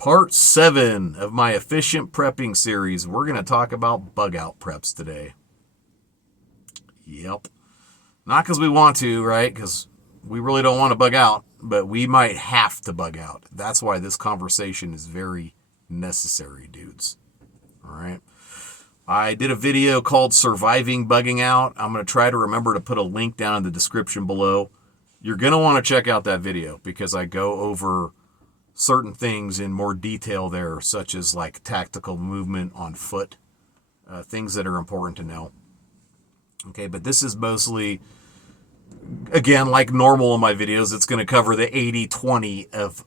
Part 7 of my efficient prepping series. We're going to talk about bug out preps today. Yep. Not because we want to, right? Because we really don't want to bug out, but we might have to bug out. That's why this conversation is very necessary, dudes. All right. I did a video called Surviving Bugging Out. I'm going to try to remember to put a link down in the description below. You're going to want to check out that video because I go over certain things in more detail there, such as like tactical movement on foot, things that are important to know. Okay, but this is mostly, again, like normal in my videos, it's going to cover the 80-20 of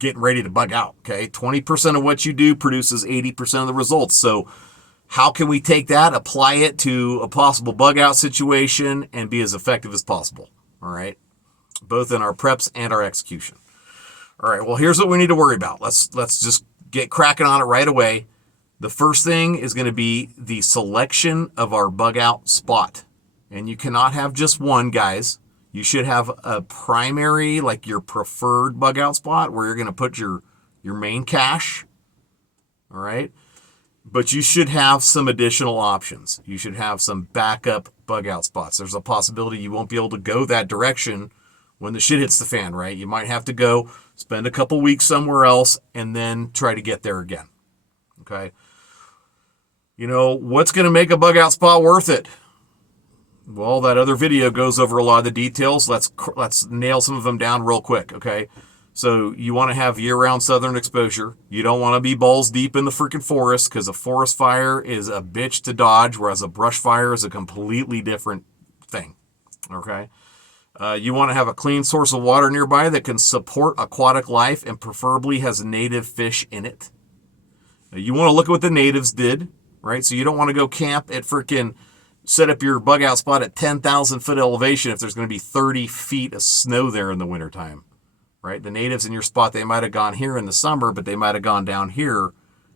getting ready to bug out. Okay, 20% of what you do produces 80% of the results. So how can we take that, apply it to a possible bug out situation, and be as effective as possible? All right, both in our preps and our execution. All right, well, here's what we need to worry about. Let's just get cracking on it right away. The first thing is going to be the selection of our bug out spot. And you cannot have just one, guys. You should have a primary, like your preferred bug out spot where you're going to put your main cache. All right? But you should have some additional options. You should have some backup bug out spots. There's a possibility you won't be able to go that direction when the shit hits the fan, right? You might have to go spend a couple weeks somewhere else and then try to get there again. Okay? You know, what's going to make a bug out spot worth it? Well, that other video goes over a lot of the details. Let's nail some of them down real quick, okay? So you want to have year-round southern exposure. You don't want to be balls deep in the freaking forest because a forest fire is a bitch to dodge, whereas a brush fire is a completely different thing, okay? You want to have a clean source of water nearby that can support aquatic life and preferably has native fish in it. You want to look at what the natives did, right? So you don't want to go camp at freaking, set up your bug out spot at 10,000 foot elevation if there's going to be 30 feet of snow there in the wintertime, right? The natives in your spot, they might have gone here in the summer, but they might have gone down here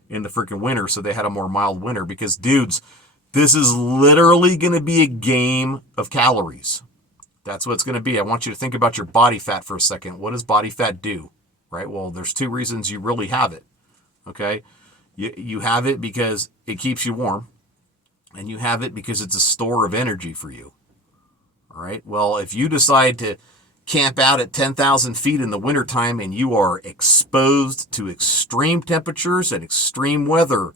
in the freaking winter, so they had a more mild winter because, dudes, this is literally going to be a game of calories. That's what it's going to be. I want you to think about your body fat for a second. What does body fat do, right? Well, there's two reasons you really have it, okay? You have it because it keeps you warm, and you have it because it's a store of energy for you, all right? Well, if you decide to camp out at 10,000 feet in the wintertime and you are exposed to extreme temperatures and extreme weather,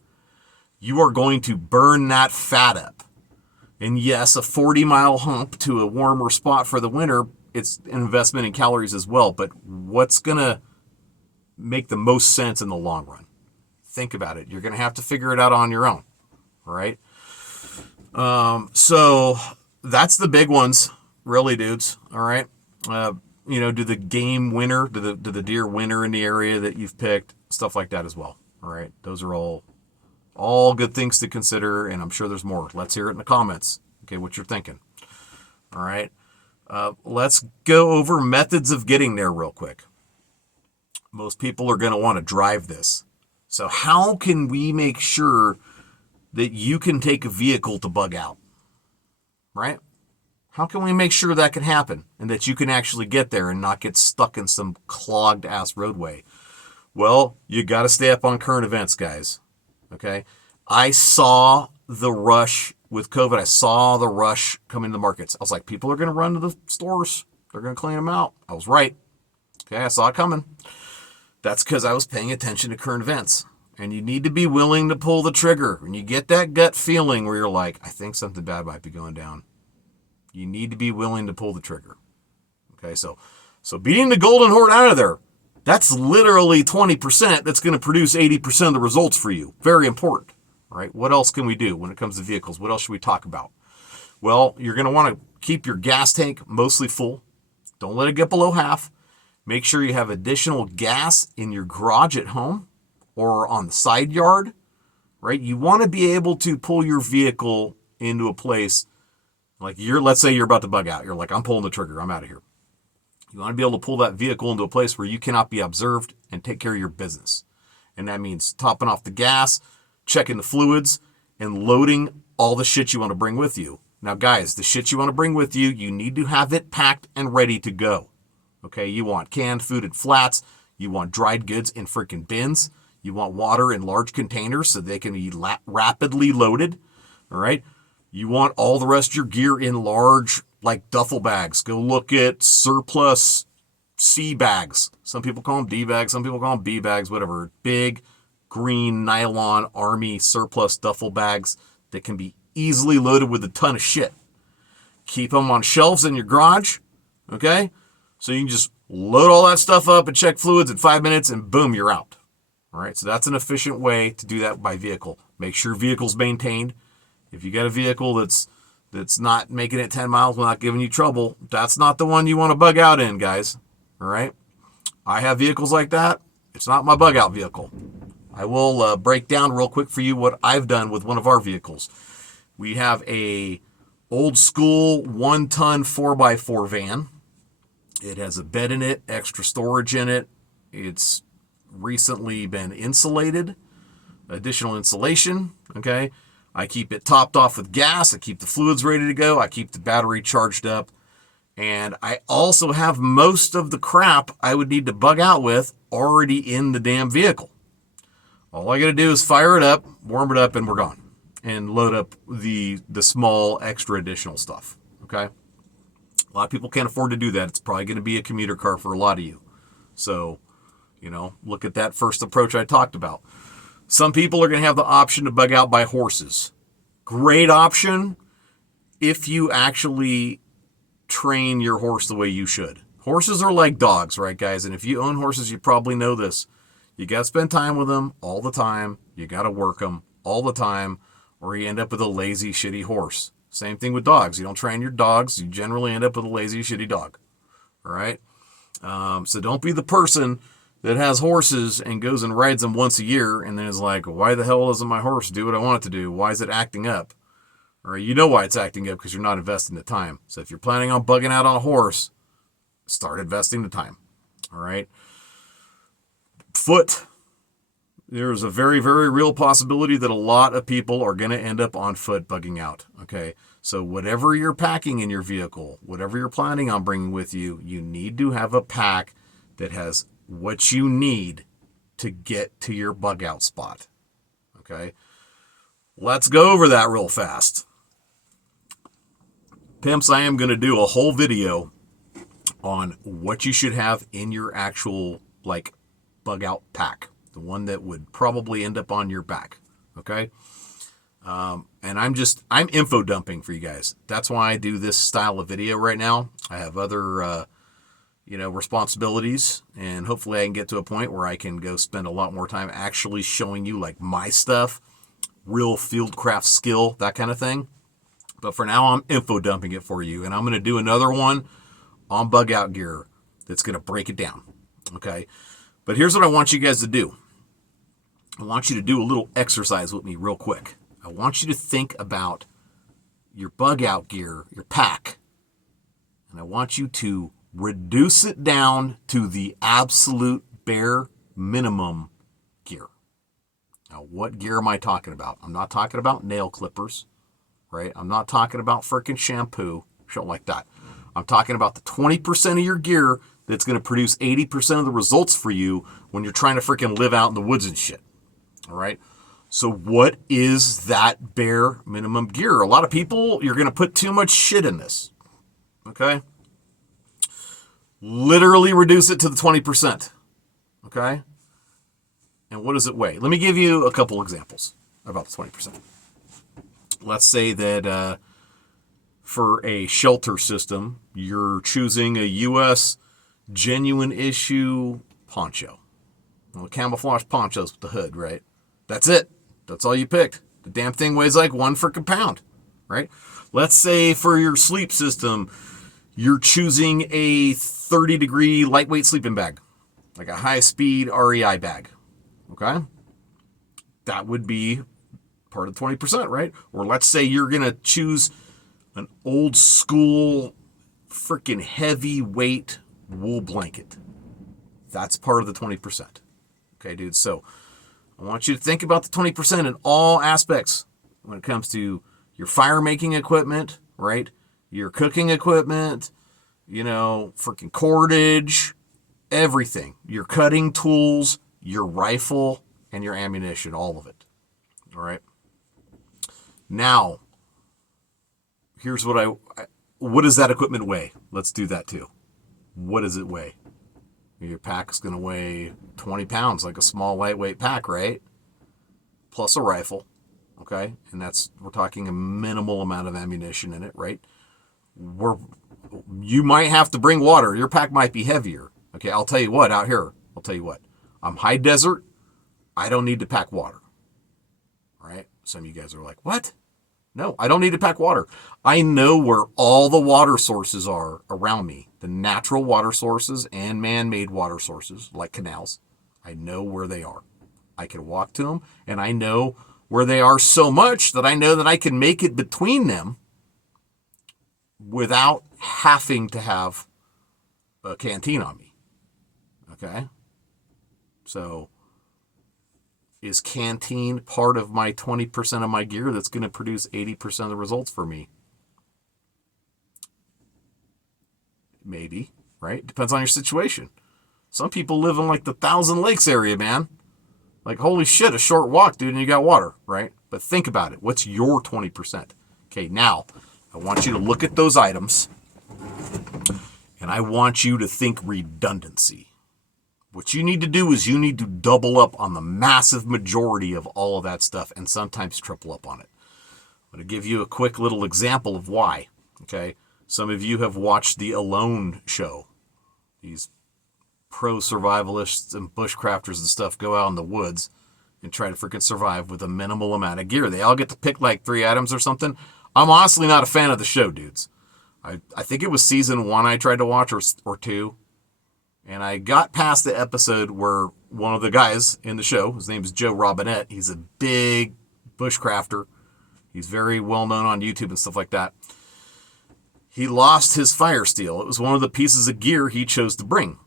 you are going to burn that fat up. And yes, a 40-mile hump to a warmer spot for the winter, it's an investment in calories as well. But what's going to make the most sense in the long run? Think about it. You're going to have to figure it out on your own, all right? So that's the big ones, really, dudes, all right? You know, do the game winner, do the deer winner in the area that you've picked, stuff like that as well, all right? Those are all good things to consider, and I'm sure there's more. Let's hear it in the comments, okay, what you're thinking. All right, let's go over methods of getting there real quick. Most people are going to want to drive this. So how can we make sure that you can take a vehicle to bug out, right? How can we make sure that can happen and that you can actually get there and not get stuck in some clogged-ass roadway? Well, you got to stay up on current events, guys. Okay, I saw the rush with COVID. I saw the rush come into the markets. I was like, people are going to run to the stores. They're going to clean them out. I was right. Okay, I saw it coming. That's because I was paying attention to current events. And you need to be willing to pull the trigger. When you get that gut feeling where you're like, I think something bad might be going down, you need to be willing to pull the trigger. Okay, so beating the golden horde out of there, that's literally 20% that's going to produce 80% of the results for you. Very important, all right? What else can we do when it comes to vehicles? What else should we talk about? Well, you're going to want to keep your gas tank mostly full. Don't let it get below half. Make sure you have additional gas in your garage at home or on the side yard, right? You want to be able to pull your vehicle into a place like let's say you're about to bug out. You're like, I'm pulling the trigger. I'm out of here. You want to be able to pull that vehicle into a place where you cannot be observed and take care of your business. And that means topping off the gas, checking the fluids, and loading all the shit you want to bring with you. Now, guys, the shit you want to bring with you, you need to have it packed and ready to go. Okay, you want canned food and flats. You want dried goods in freaking bins. You want water in large containers so they can be rapidly loaded. All right. You want all the rest of your gear in large, like duffel bags. Go look at surplus C bags. Some people call them D bags. Some people call them B bags, whatever. Big, green, nylon, army surplus duffel bags that can be easily loaded with a ton of shit. Keep them on shelves in your garage, okay? So you can just load all that stuff up and check fluids in 5 minutes and boom, you're out. All right, so that's an efficient way to do that by vehicle. Make sure vehicle's maintained. If you got a vehicle that's not making it 10 miles without giving you trouble, that's not the one you want to bug out in, guys. All right? I have vehicles like that. It's not my bug out vehicle. I will break down real quick for you what I've done with one of our vehicles. We have a old school 1-ton 4x4 van. It has a bed in it, extra storage in it. It's recently been insulated, additional insulation, okay? I keep it topped off with gas. I keep the fluids ready to go. I keep the battery charged up. And I also have most of the crap I would need to bug out with already in the damn vehicle. All I got to do is fire it up, warm it up, and we're gone. And load up the small extra additional stuff, okay? A lot of people can't afford to do that. It's probably going to be a commuter car for a lot of you. So, look at that first approach I talked about. Some people are going to have the option to bug out by horses. Great option if you actually train your horse the way you should. Horses are like dogs, right, guys? And if you own horses, you probably know this. You got to spend time with them all the time. You got to work them all the time, or you end up with a lazy, shitty horse. Same thing with dogs. You don't train your dogs, you generally end up with a lazy, shitty dog. All right? So don't be the person that has horses and goes and rides them once a year and then is like, why the hell doesn't my horse do what I want it to do? Why is it acting up? All right, you know why it's acting up, because you're not investing the time. So if you're planning on bugging out on a horse, start investing the time. All right? Foot. There's a very, very real possibility that a lot of people are going to end up on foot bugging out. Okay? So whatever you're packing in your vehicle, whatever you're planning on bringing with you, you need to have a pack that has what you need to get to your bug out spot. Okay? Let's go over that real fast. Pimps, I am going to do a whole video on what you should have in your actual, bug out pack. The one that would probably end up on your back. Okay? And I'm info dumping for you guys. That's why I do this style of video right now. I have other, responsibilities, and hopefully I can get to a point where I can go spend a lot more time actually showing you my stuff, real fieldcraft skill, that kind of thing. But for now, I'm info dumping it for you, and I'm going to do another one on bug out gear that's going to break it down. Okay? But here's what I want you guys to do. I want you to do a little exercise with me real quick. I want you to think about your bug out gear, your pack, and I want you to reduce it down to the absolute bare minimum gear. Now, what gear am I talking about? I'm not talking about nail clippers, right? I'm not talking about freaking shampoo, shit like that. I'm talking about the 20% of your gear that's going to produce 80% of the results for you when you're trying to freaking live out in the woods and shit. All right? So what is that bare minimum gear? A lot of people, you're going to put too much shit in this. Okay? Literally reduce it to the 20%. Okay? And what does it weigh? Let me give you a couple examples about the 20%. Let's say that for a shelter system, you're choosing a U.S. genuine issue poncho. Well, camouflage ponchos with the hood, right? That's it. That's all you picked. The damn thing weighs like 1 freaking pound, right? Let's say for your sleep system, you're choosing a 30-degree lightweight sleeping bag, like a high-speed REI bag, okay? That would be part of the 20%, right? Or let's say you're going to choose an old school freaking heavyweight wool blanket. That's part of the 20%. Okay, dude? So I want you to think about the 20% in all aspects when it comes to your fire making equipment, right? Your cooking equipment, freaking cordage, Everything. Your cutting tools, your rifle, and your ammunition, all of it. All right. Now, here's what does that equipment weigh? Let's do that too. What does it weigh? Your pack is going to weigh 20 pounds, like a small lightweight pack, right? Plus a rifle. Okay. And we're talking a minimal amount of ammunition in it, right? You might have to bring water. Your pack might be heavier. Okay. I'll tell you what, out here, I'm high desert. I don't need to pack water. All right. Some of you guys are like, what? No, I don't need to pack water. I know where all the water sources are around me. The natural water sources and man-made water sources, like canals. I know where they are. I can walk to them, and I know where they are so much that I know that I can make it between them without having to have a canteen on me. Okay? So, is canteen part of my 20% of my gear that's going to produce 80% of the results for me? Maybe, right? Depends on your situation. Some people live in like the Thousand Lakes area, man. Like, holy shit, a short walk, dude, and you got water, right? But think about it. What's your 20%? Okay, now, I want you to look at those items, and I want you to think redundancy. What you need to do is you need to double up on the massive majority of all of that stuff and sometimes triple up on it. I'm going to give you a quick little example of why, okay? Some of you have watched the Alone show. These pro survivalists and bushcrafters and stuff go out in the woods and try to freaking survive with a minimal amount of gear. They all get to pick like 3 items or something. I'm honestly not a fan of the show, dudes. I think it was season 1 I tried to watch or 2. And I got past the episode where one of the guys in the show, his name is Joe Robinette. He's a big bushcrafter. He's very well known on YouTube and stuff like that. He lost his fire steel. It was one of the pieces of gear he chose to bring.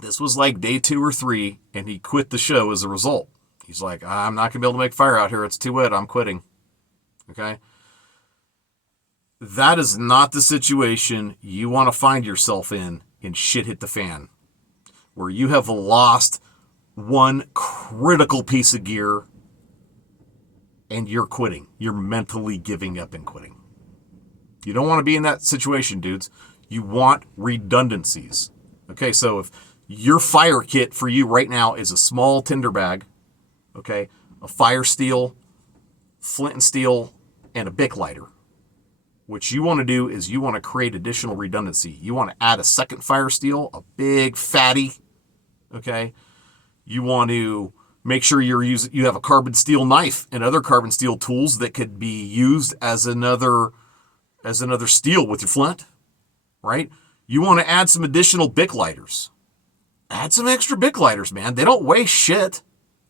This was like day 2 or 3, and he quit the show as a result. He's like, I'm not going to be able to make fire out here. It's too wet. I'm quitting. Okay? That is not the situation you want to find yourself in shit hit the fan, where you have lost one critical piece of gear and you're quitting. You're mentally giving up and quitting. You don't want to be in that situation, dudes. You want redundancies. Okay, so if your fire kit for you right now is a small tinder bag, okay, a fire steel, flint and steel, and a Bic lighter. What you want to do is you want to create additional redundancy. You want to add a second fire steel, a big fatty, okay? You want to make sure you have a carbon steel knife and other carbon steel tools that could be used as another steel with your flint, right? You want to add some additional Bic lighters. Add some extra Bic lighters, man. They don't weigh shit.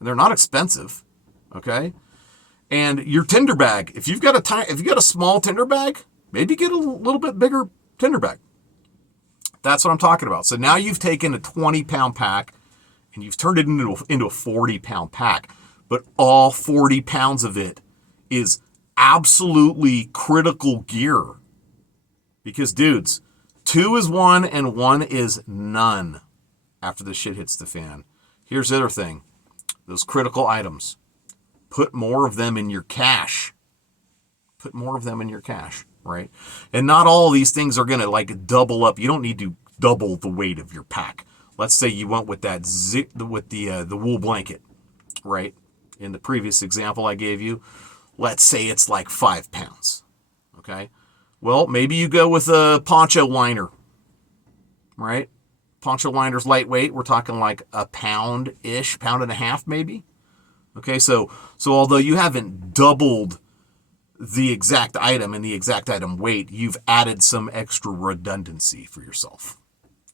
They're not expensive, okay? And your tinder bag, if you've got a small tinder bag, maybe get a little bit bigger tinder bag. That's what I'm talking about. So now you've taken a 20-pound pack and you've turned it into a 40-pound pack, but all 40 pounds of it is absolutely critical gear. Because, dudes, 2 is 1 and 1 is none after the shit hits the fan. Here's the other thing. Those critical items. Put more of them in your cache. Put more of them in your cache, right? And not all of these things are going to like double up. You don't need to double the weight of your pack. Let's say you went with that the wool blanket, right? In the previous example I gave you, let's say it's like 5 pounds, okay? Well, maybe you go with a poncho liner, right? Poncho liner's lightweight. We're talking like a pound-ish, pound and a half maybe. Okay, so although you haven't doubled the exact item and the exact item weight, you've added some extra redundancy for yourself.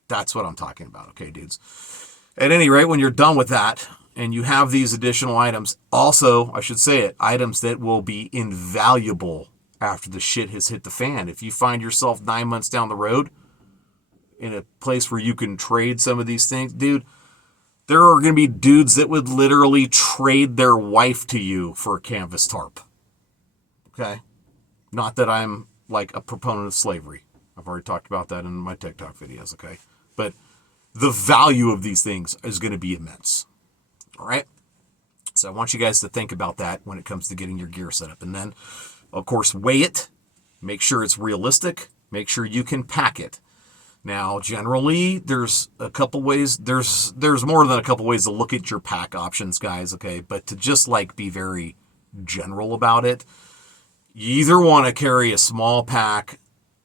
That's what I'm talking about, okay, dudes? At any rate, when you're done with that and you have these additional items, also, I should say it, items that will be invaluable after the shit has hit the fan. If you find yourself 9 months down the road in a place where you can trade some of these things, dude, there are going to be dudes that would literally trade their wife to you for a canvas tarp. Okay? Not that I'm like a proponent of slavery. I've already talked about that in my TikTok videos, okay? But the value of these things is going to be immense. All right. So I want you guys to think about that when it comes to getting your gear set up. And then, of course, weigh it. Make sure it's realistic. Make sure you can pack it. Now, generally, there's a couple ways. There's more than a couple ways to look at your pack options, guys, okay? But to just, like, be very general about it, you either want to carry a small pack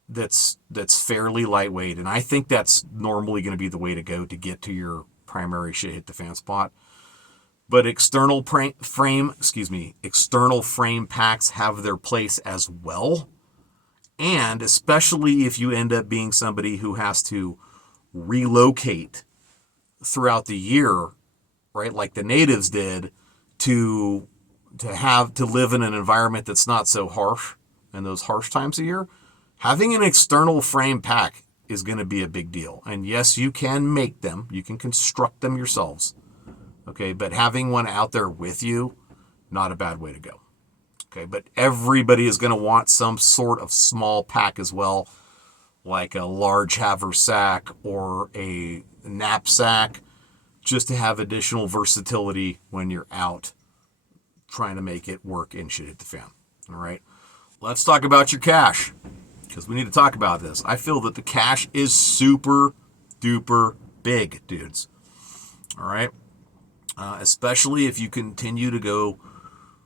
that's fairly lightweight, and I think that's normally going to be the way to go to get to your primary shit hit the fan spot. But external frame packs have their place as well. And especially if you end up being somebody who has to relocate throughout the year, right? Like the natives did, to live in an environment that's not so harsh in those harsh times of year, having an external frame pack is going to be a big deal. And yes, you can make them. You can construct them yourselves. Okay, but having one out there with you, not a bad way to go. Okay, but everybody is going to want some sort of small pack as well, like a large haversack or a knapsack, just to have additional versatility when you're out trying to make it work and shit hit the fan. All right, let's talk about your cache, because we need to talk about this. I feel that the cache is super duper big, dudes. All right. Especially if you continue to go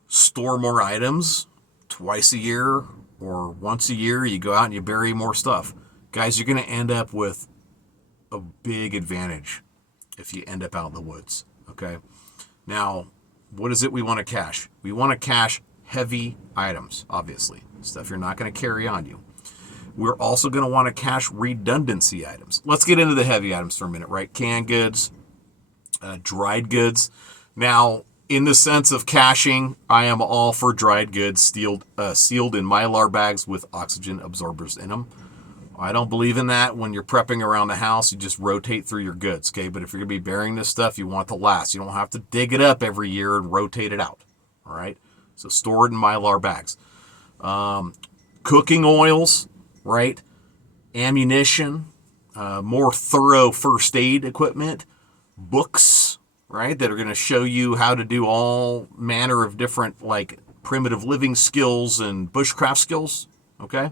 store more items twice a year or once a year, you go out and you bury more stuff. Guys, you're going to end up with a big advantage if you end up out in the woods, okay? Now, what is it we want to cache? We want to cache heavy items, obviously, stuff you're not going to carry on you. We're also going to want to cache redundancy items. Let's get into the heavy items for a minute, right? Canned goods, dried goods. Now, in the sense of caching, I am all for dried goods sealed in Mylar bags with oxygen absorbers in them. I don't believe in that. When you're prepping around the house, you just rotate through your goods, okay? But if you're going to be burying this stuff, you want it to last. You don't have to dig it up every year and rotate it out, all right? So store it in Mylar bags. Cooking oils, right? Ammunition, more thorough first aid equipment, books, right, that are going to show you how to do all manner of different, like, primitive living skills and bushcraft skills, okay?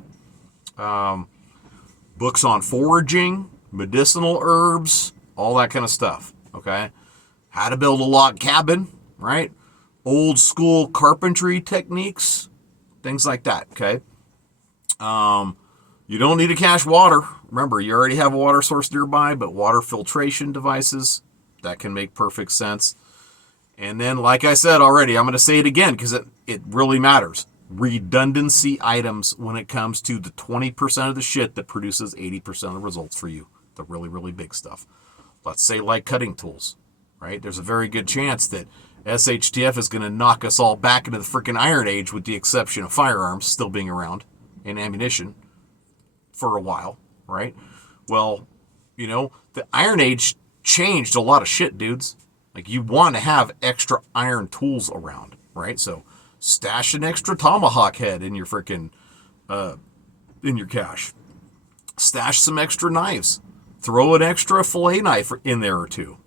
Books on foraging, medicinal herbs, all that kind of stuff, okay? How to build a log cabin, right? Old school carpentry techniques, things like that, okay? You don't need to cache water. Remember, you already have a water source nearby, but water filtration devices, that can make perfect sense. And then, like I said already, I'm going to say it again because it really matters. Redundancy items when it comes to the 20% of the shit that produces 80% of the results for you. The really, really big stuff. Let's say like cutting tools, right? There's a very good chance that SHTF is going to knock us all back into the freaking Iron Age, with the exception of firearms still being around and ammunition for a while, right? Well, you know, the Iron Age changed a lot of shit, dudes. Like, you want to have extra iron tools around, right? So stash an extra tomahawk head in your freaking in your cache. Stash some extra knives. Throw an extra fillet knife in there or two,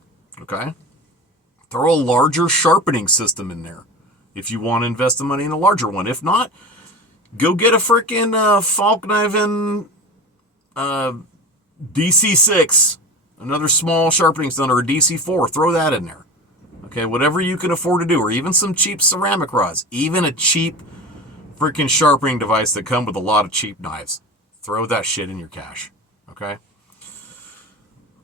okay? Throw a larger sharpening system in there if you want to invest the money in a larger one. If not, go get a freaking Falkniven DC6, another small sharpening stone, or a DC4. Throw that in there. Okay, whatever you can afford to do, or even some cheap ceramic rods, even a cheap freaking sharpening device that come with a lot of cheap knives. Throw that shit in your cache, okay?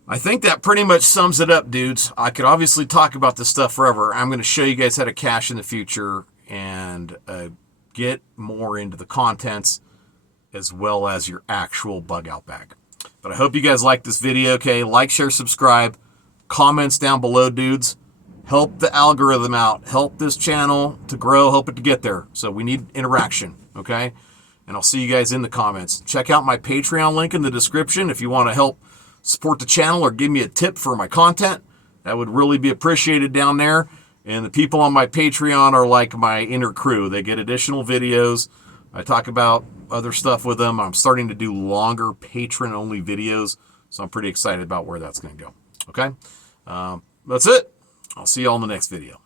I think that pretty much sums it up, dudes. I could obviously talk about this stuff forever. I'm going to show you guys how to cache in the future and get more into the contents as well as your actual bug out bag. But I hope you guys like this video, okay? Like, share, subscribe, comments down below, dudes. Help the algorithm out. Help this channel to grow. Help it to get there. So we need interaction, okay? And I'll see you guys in the comments. Check out my Patreon link in the description if you want to help support the channel or give me a tip for my content. That would really be appreciated down there. And the people on my Patreon are like my inner crew. They get additional videos. I talk about other stuff with them. I'm starting to do longer patron-only videos, so I'm pretty excited about where that's going to go. Okay? That's it. I'll see you all in the next video.